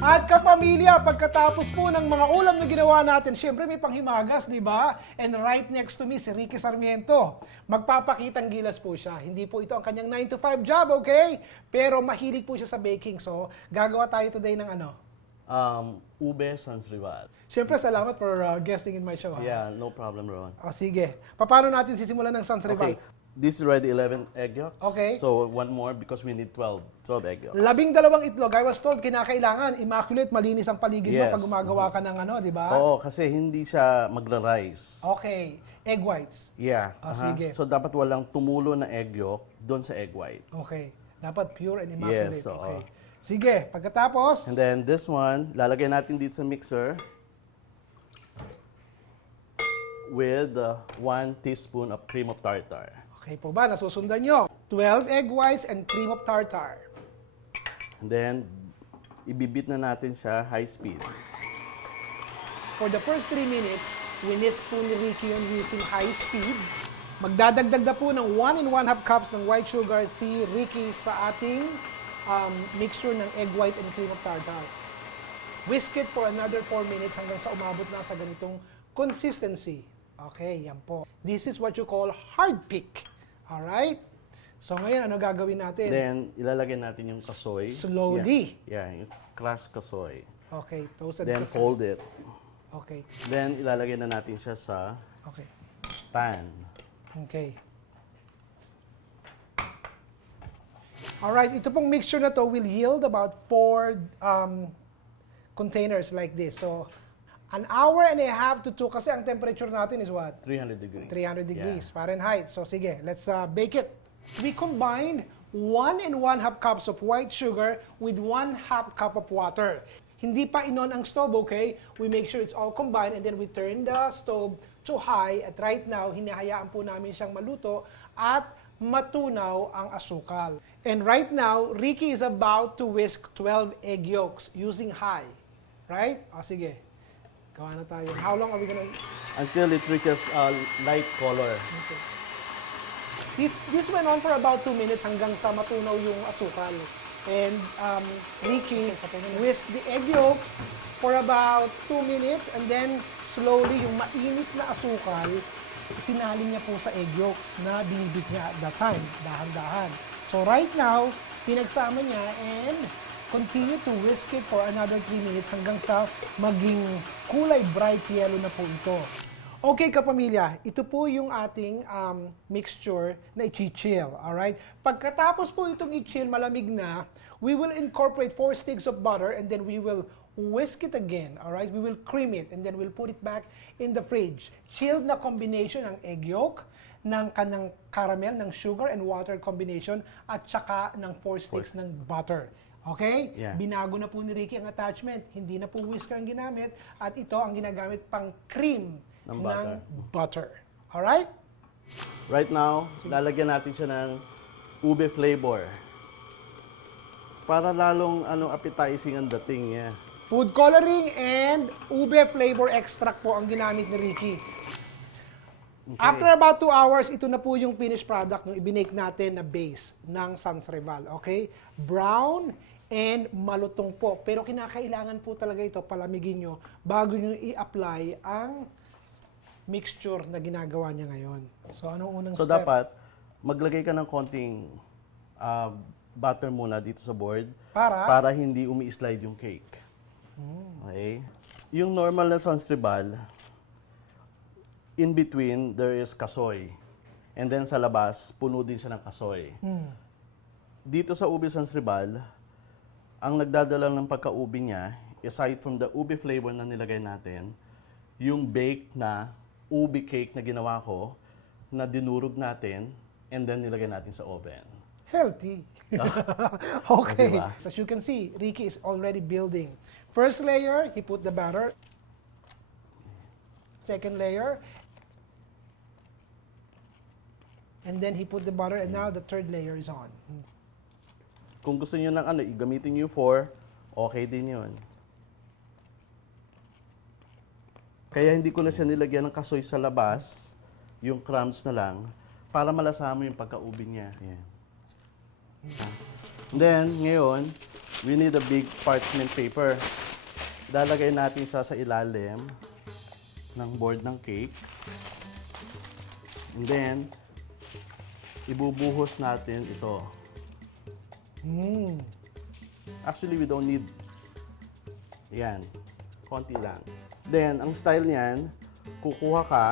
At kapamilya, pagkatapos po ng mga ulam na ginawa natin, syempre may panghimagas, di ba? And right next to me, si Ricky Sarmiento. Magpapakitang gilas po siya. Hindi po ito ang kanyang 9 to 5 job, okay? Pero mahilig po siya sa baking. So, gagawa tayo today ng ano? Ube Sans Rival. Syempre, salamat for guesting in my show. Ha? Yeah, no problem, Ron. O, sige. Paano natin sisimulan ng Sans Rival? Okay, this is already 11 egg yolks. Okay. So, one more because we need 12 egg yolks. 12 itlog. I was told, kinakailangan immaculate, malinis ang paligid mo Yes. pag gumagawa ka ng ano, di ba? Oo, kasi hindi siya magra-rise. Okay. Egg whites. Yeah. Sige. So, dapat walang tumulo na egg yolk doon sa egg white. Okay. Dapat pure and immaculate. Yes, oo. Okay. Sige, pagkatapos, And then this one, lalagay natin dito sa mixer with 1 teaspoon of cream of tartar. okay po ba? Nasusundan nyo. 12 egg whites and cream of tartar. And then, ibibit na natin siya high speed. For the first 3 minutes, whisk po ni Ricky yun using high speed. Magdadagdag na po ng 1 1/2 cups ng white sugar si Ricky sa ating mixture ng egg white and cream of tartar. Whisk it for another 4 minutes hanggang sa umabot na sa ganitong consistency. Okay, yan po. This is what you call hard pick. Alright? So ngayon, ano gagawin natin? Then, ilalagay natin yung kasoy. Slowly. Yeah, yung crushed kasoy. Okay, toasted Then, kasi. fold it. Okay, Then, ilalagay na natin siya sa okay, pan. okay. Alright, ito pong mixture na to will yield about 4 containers like this. So, 1.5 hours to 2 kasi ang temperature natin is what? 300 degrees. 300 degrees Fahrenheit. So, sige, let's bake it. We combined 1 1/2 cups of white sugar with 1/2 cup of water. Hindi pa inon ang stove, okay? We make sure it's all combined and then we turn the stove to high. At right now, hinahayaan po namin siyang maluto at matunaw ang asukal. And right now, Ricky is about to whisk 12 egg yolks using high. Right? O sige. Gawa na tayo. How long are we gonna... Until it reaches a light color. Okay. This went on for about 2 minutes hanggang sa matunaw yung asukal. And Ricky whisked the egg yolks for about 2 minutes and then slowly yung mainit na asukal, sinali niya po sa egg yolks na binibit niya at that time, dahan-dahan. So right now, pinagsama niya and continue to whisk it for another 3 minutes hanggang sa maging kulay bright yellow na po ito. Okay kapamilya, ito po yung ating mixture na i-chill, alright? Pagkatapos po itong i-chill, malamig na, we will incorporate 4 sticks of butter and then we will whisk it again, alright? We will cream it and then we'll put it back in the fridge. Chilled na combination ng egg yolk, ng kanang caramel, ng sugar and water combination, at saka ng 4 sticks ng butter. Okay? Yeah. Binago na po ni Ricky ang attachment. Hindi na po whisker ang ginamit at ito ang ginagamit pang cream ng butter. Alright? Right now, lalagyan natin siya ng ube flavor. Para lalong appetizing ang dating niya. Food coloring and ube flavor extract po ang ginamit ni Ricky. Okay. After about 2 hours, ito na po yung finished product nung ibinake natin na base ng Sans Rival. Okay? Brown and malutong po. Pero kinakailangan po talaga ito, palamigin nyo, bago nyo i-apply ang mixture na ginagawa niya ngayon. So, anong unang So, step? dapat maglagay ka ng konting butter muna dito sa board para hindi umi-slide yung cake. Okay? Yung normal na Sans Rival, in between, there is kasoy. And then sa labas, puno din siya ng kasoy. Dito sa ube Sans Rival, ang nagdadala ng pagka-ube niya, aside from the ube flavor na nilagay natin, yung baked na ube cake na ginawa ko, na dinurog natin, and then nilagay natin sa oven. Healthy. Okay. Diba? As you can see, Ricky is already building. First layer, he put the batter. Second layer. And then he put the butter, and now the third layer is on. Kung gusto niyo ng gamitin niyo yung 4, okay din yun. Kaya hindi ko na siya nilagyan ng kasoy sa labas, yung crumbs na lang, para malasama yung pagka-ube niya. Yan. Then, ngayon, we need a big parchment paper. Lalagay natin siya sa ilalim ng board ng cake. And then, ibubuhos natin ito. Actually, we don't need. Yan. Konti lang. Then, ang style niyan, kukuha ka,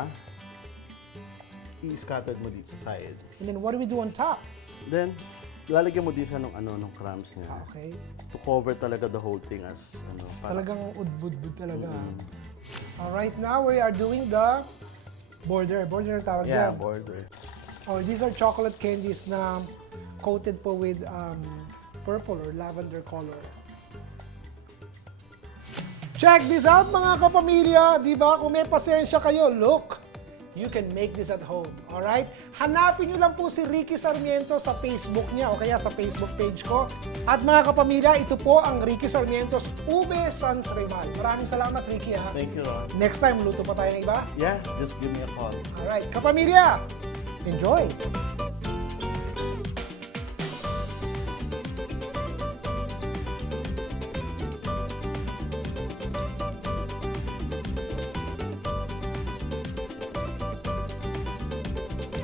i-scatter mo dito sa side. And then what do we do on top? Then, lalagyan mo din siya ng crumbs niya. Okay. To cover talaga the whole thing as Talagang udbud-bud talaga. Alright, now we are doing the border. Border ang tawag Yeah, dyan. border. Oh, these are chocolate candies na coated po with purple or lavender color. Check this out mga kapamilya, di ba? Kung may pasensya kayo, look, you can make this at home. Alright? Hanapin nyo lang po si Ricky Sarmiento sa Facebook niya o kaya sa Facebook page ko. At mga kapamilya, ito po ang Ricky Sarmiento's Ube Sans Rival. Maraming salamat, Ricky, ha? Thank you, Ron. Next time, luto pa tayo ng iba? Yeah, just give me a call. Alright, kapamilya, enjoy!